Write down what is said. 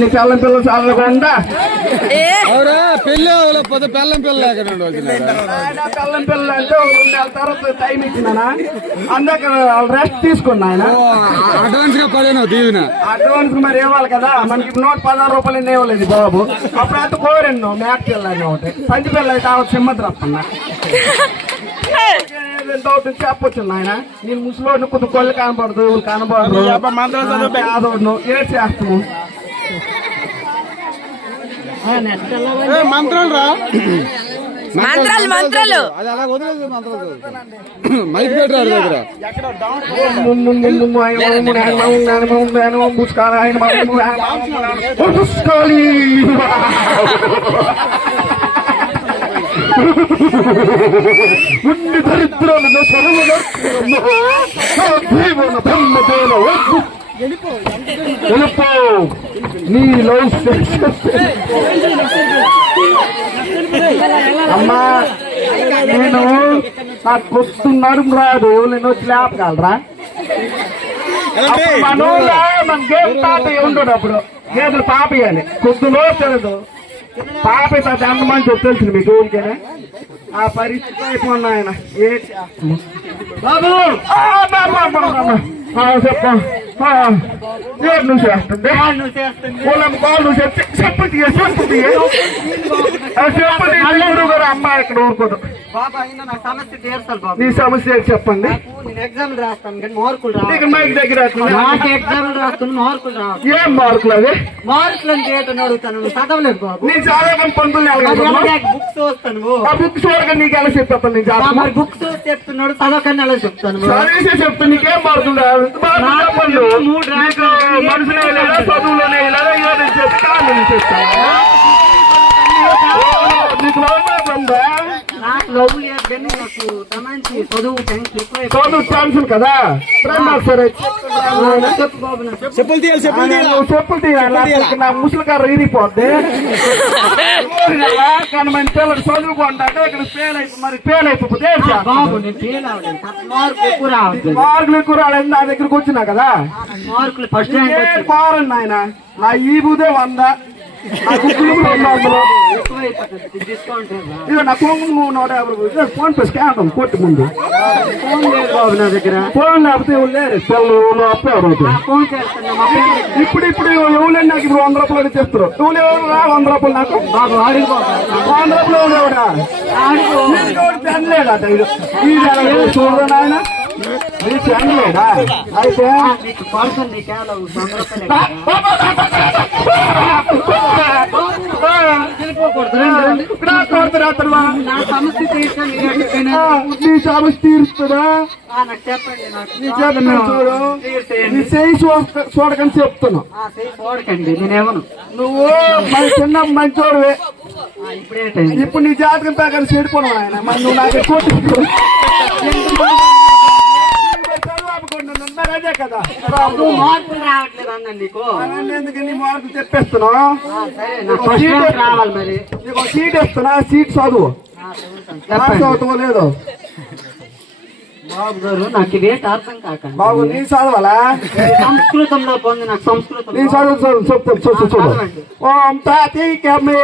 నీ పెళ్ళం పిల్ల చల్లకుండా పెళ్ళి పెళ్ళం పిల్ల పెళ్ళం పిల్ల అంటే 2 నెలల తర్వాత టైం ఇచ్చినా అందాక రెస్ట్ తీసుకున్నా ఆయన అడ్వాన్స్ గా పడినా దీవెన అడ్వాన్స్ మరి ఇవ్వాలి కదా మనకి నోట్ 16 రూపాయలు ఇవ్వలేదు బాబు. అప్పుడు అంత కోరెన్ను మేక పిల్లని ఒకటి పంచి పిల్ల అయితే సింహతి రప్పన్న చెప్పొచ్చు ఆయన. నేను ముసలోడిని కొద్ది కొళ్ళు కనపడదు ఇవి కనపడదు ఆదోడును ఏడు చేస్తాము మంత్రాలు రా మంత్రాలు అది అలా వదిలేదు మంత్రాలు మైక్ పెట్టారు దగ్గర ఉండి దరిద్రాలను వెళ్ళిపో నీ లవ్ అమ్మా. నేను నాకు వస్తున్నాడు రాదు ఎవరైనా వచ్చి లేపగలరా? మన గేదె తాత ఉండడు అప్పుడు గేదెలు పాపయ్యాలి కొద్దిలో తెలియదు పాప తాత ఎంత మంచి తెలిసింది మీకు ఊరికేనే ఆ పరిస్థితి అయిపోయినా ఆయన ఏ బాబు చెప్పా నువ్వు చేస్తుంది నువ్వు అమ్మ ఇక్కడ ఊరుకోదు. నీ సమస్య చెప్పండి. ఎగ్జామ్ రాస్తాను కానీ మార్కులు రావు. మైక్ దగ్గర ఎగ్జామ్ రాస్తాను మార్కులు రావు. ఏం మార్కులు అవి? మార్కులు అంటే ఏంటని అడుగుతాను. చదవలేదు బాబు. నీ చదవడం పంతులు బుక్స్ చూస్తాను. ఆ బుక్స్ వరకు నీకు ఎలా చెప్తాను? నీ మరి బుక్స్ చెప్తున్నాడు చదవకని ఎలా చెప్తాను. చదివేసే చెప్తాను నీకేం మార్కులు రాదు. మనుషులే లేదా చదువులోనే లేదా ఏదో చెప్తాను చెప్తాను. నీకు ఉందా? చదువు ఛాన్సులు కదా సరే చెప్పులు తీయాలి. నా ముసలికారు ఇరిగిపోద్ది కానీ మన పిల్లలు చదువుకుంటే ఇక్కడ ఫెయిల్ అయిపోతే మార్కులు ఎక్కువ రాలేదు. నా దగ్గరకు వచ్చినా కదా మార్కులు ఫస్ట్ కోరండి ఆయన. నా ఈ బుదే 100 ఇక నా కొంగు 150 ఫోన్ పే స్కాన్ కొట్టి ముందు నా దగ్గర ఫోన్ లేకపోతే లేరు పిల్లలు అప్పేవారు. ఇప్పుడు ఎవరు నాకు ఇప్పుడు 100 రూపాయలు చేస్తారు. ఎవరు ఎవరు 100 రూపాయలు నాకు 100 రూపాయలు ఎవడా పెనలేడా చూడరా ఆయన పెనలేడా అయితే నీ సమస్య తీరుస్తుందా? నీ చేయి చూడకని చెప్తున్నా. నువ్వు మన చిన్న మంచోడువే. ఇప్పుడు నీ జాతకం ప్రకారం చెడిపోను ఆయన. మరి నువ్వు నాకు కోటి అదే కదా మార్కులు రావట్లేదు అన్న నీకు ఎందుకు మార్కులు చెప్పేస్తున్నావు. రావాలి మరి నీకు సీట్ ఇస్తున్నా సీట్ చదువు చదువుతావో లేదో బాబు గారు. నాకు ఇదేంటి అర్థం కాకండి బాబు. నీ చదవాలా? సంస్కృతంలో పొంది నాకు సంస్కృతం నీ చదువు చెప్తాను. ఓం తాతికమే